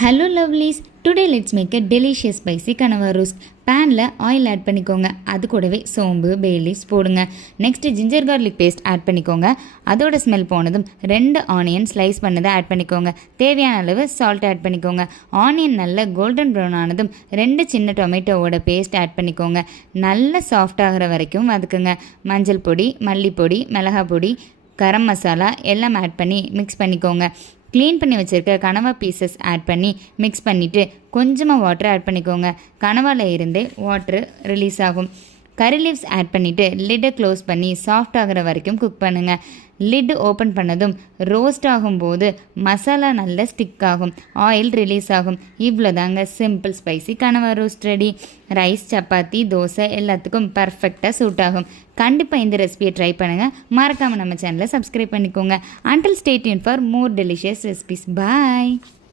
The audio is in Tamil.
Hello lovelies, today let's make a delicious spicy kanava roast. பேனில் ஆயில் ஆட் பண்ணிக்கோங்க. அது கூடவே சோம்பு பேலீஸ் போடுங்க. Next ginger garlic paste add பண்ணிக்கோங்க. அதோட ஸ்மெல் போனதும் 2 ஆனியன் ஸ்லைஸ் பண்ணதை ஆட் பண்ணிக்கோங்க. தேவையான அளவு சால்ட் ஆட் பண்ணிக்கோங்க. ஆனியன் நல்ல கோல்டன் ப்ரௌன் ஆனதும் 2 சின்ன டொமேட்டோவோட பேஸ்ட் ஆட் பண்ணிக்கோங்க. நல்ல சாஃப்ட் ஆகிற வரைக்கும் வதக்குங்க. மஞ்சள் பொடி, மல்லிப்பொடி, மிளகாய் பொடி, கரம் மசாலா எல்லாம் ஆட் பண்ணி மிக்ஸ் பண்ணிக்கோங்க. க்ளீன் பண்ணி வச்சுருக்க கனவா பீசஸ் ஆட் பண்ணி மிக்ஸ் பண்ணிவிட்டு கொஞ்சமாக வாட்டர் ஆட் பண்ணிக்கோங்க. கனவாவில் இருந்தே வாட்ரு ரிலீஸ் ஆகும். கறி லீவ்ஸ் ஆட் பண்ணிவிட்டு லிட்டை க்ளோஸ் பண்ணி சாஃப்ட் ஆகிற வரைக்கும் குக் பண்ணுங்கள். லிட்டு ஓப்பன் பண்ணதும் ரோஸ்ட் ஆகும்போது மசாலா நல்லா ஸ்டிக் ஆகும், ஆயில் ரிலீஸ் ஆகும். இவ்வளோ தாங்க simple spicy kanava roast ready. Rice, chapati, dosa எல்லாத்துக்கும் பர்ஃபெக்டாக சூட் ஆகும். கண்டிப்பாக இந்த ரெசிபியை ட்ரை பண்ணுங்கள். மறக்காமல் நம்ம சேனலை சப்ஸ்கிரைப் பண்ணிக்கோங்க. Until stay tune for more delicious recipes. Bye.